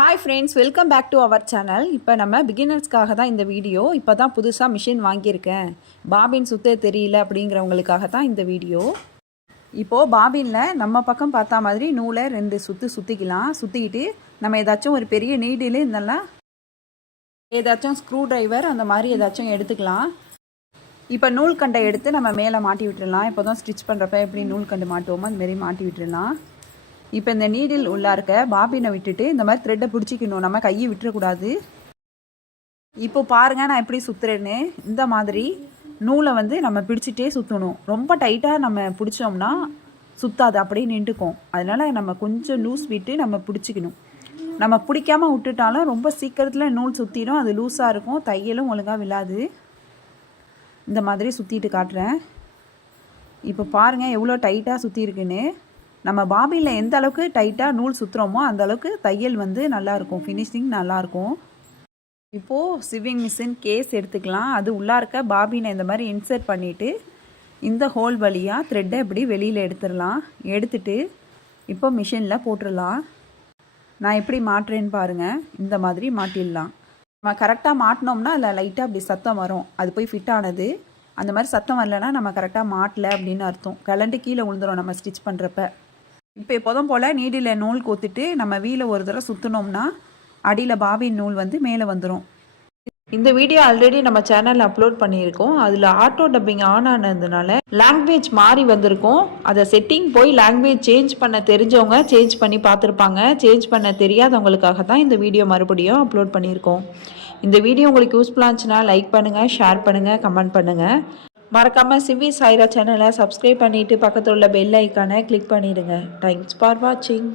Hi friends, welcome back to our channel. இப்போ நம்ம பிகினர்ஸ்க்காக தான் இந்த வீடியோ. இப்போ தான் புதுசாக மிஷின் வாங்கியிருக்கேன், பாபின் சுத்த தெரியல அப்படிங்கிறவங்களுக்காக தான் இந்த வீடியோ. இப்போது பாபினில் நம்ம பக்கம் பார்த்தா மாதிரி நூலை 2 சுற்றிக்கலாம். சுற்றிக்கிட்டு நம்ம ஏதாச்சும் ஒரு பெரிய நீடில் இதெல்லாம் ஏதாச்சும் ஸ்க்ரூ ட்ரைவர் அந்த மாதிரி ஏதாச்சும் எடுத்துக்கலாம். இப்போ நூல் கண்டை எடுத்து நம்ம மேலே மாட்டி விட்டுடலாம். இப்போ தான் ஸ்டிச் பண்ணுறப்ப எப்படி நூல் கண்டு மாட்டுவோமோ அதுமாரி மாட்டி விட்டுடலாம். இப்போ இந்த நீடில் உள்ளே இருக்க பாபினை விட்டுட்டு இந்த மாதிரி த்ரெட்டை பிடிச்சிக்கணும், நம்ம கையை விட்டுறக்கூடாது. இப்போ பாருங்கள் நான் எப்படி சுற்றுறேன்னு. இந்த மாதிரி நூலை நம்ம பிடிச்சிட்டே சுற்றணும். ரொம்ப டைட்டாக நம்ம பிடிச்சோம்னா சுற்றாது, அப்படியே நின்றுக்கும். அதனால் நம்ம கொஞ்சம் லூஸ் விட்டு நம்ம பிடிச்சிக்கணும். நம்ம பிடிக்காமல் விட்டுட்டாலும் ரொம்ப சீக்கிரத்தில் நூல் சுற்றிடும், அது லூஸாக இருக்கும், தையலும் ஒழுங்காக விழாது. இந்த மாதிரி சுற்றிட்டு காட்டுறேன். இப்போ பாருங்கள் எவ்வளோ டைட்டாக சுற்றி இருக்குன்னு. நம்ம பாபினில் எந்த அளவுக்கு டைட்டாக நூல் சுற்றுறோமோ அந்த அளவுக்கு தையல் நல்லாயிருக்கும், ஃபினிஷிங் நல்லாயிருக்கும். இப்போது சிவிங் மிஷின் கேஸ் எடுத்துக்கலாம். அது உள்ளே இருக்க பாபினை இந்த மாதிரி இன்சர்ட் பண்ணிவிட்டு இந்த ஹோல் வழியாக த்ரெட்டை இப்படி வெளியில் எடுத்துடலாம். எடுத்துட்டு இப்போ மிஷினில் போட்டுடலாம். நான் எப்படி மாட்டுறேன்னு பாருங்கள். இந்த மாதிரி மாட்டிடலாம். நம்ம கரெக்டாக மாட்டினோம்னா அதில் லைட்டாக அப்படி சத்தம் வரும், அது போய் ஃபிட் ஆனது. அந்த மாதிரி சத்தம் வரலன்னா நம்ம கரெக்டாக மாட்டலை அப்படின்னு அர்த்தம். கலண்டு கீழே விழுந்துடும் நம்ம ஸ்டிச் பண்ணுறப்ப. இப்போ எப்போதும் போல் நீடில் நூல் கோத்துட்டு நம்ம வீலை ஒரு தடவை சுற்றினோம்னா அடியில் பாபின் நூல் மேலே வந்துடும். இந்த வீடியோ ஆல்ரெடி நம்ம சேனலில் அப்லோட் பண்ணியிருக்கோம். அதில் ஆட்டோ டப்பிங் ஆன் ஆனதுனால லாங்குவேஜ் மாறி வந்திருக்கும். அதை செட்டிங் போய் லாங்குவேஜ் சேஞ்ச் பண்ண தெரிஞ்சவங்க சேஞ்ச் பண்ணி பார்த்துருப்பாங்க. சேஞ்ச் பண்ண தெரியாதவங்களுக்காக தான் இந்த வீடியோ மறுபடியும் அப்லோட் பண்ணியிருக்கோம். இந்த வீடியோ உங்களுக்கு யூஸ்ஃபுல்லாக இருந்துச்சுன்னா லைக் பண்ணுங்கள், ஷேர் பண்ணுங்கள், கமெண்ட் பண்ணுங்கள். மறக்காமல் சிவி சாய்ரா சேனலை சப்ஸ்கிரைப் பண்ணிவிட்டு பக்கத்தில் உள்ள பெல் ஐக்கானை கிளிக் பண்ணிவிடுங்க. தேங்க்ஸ் ஃபார் வாட்சிங்.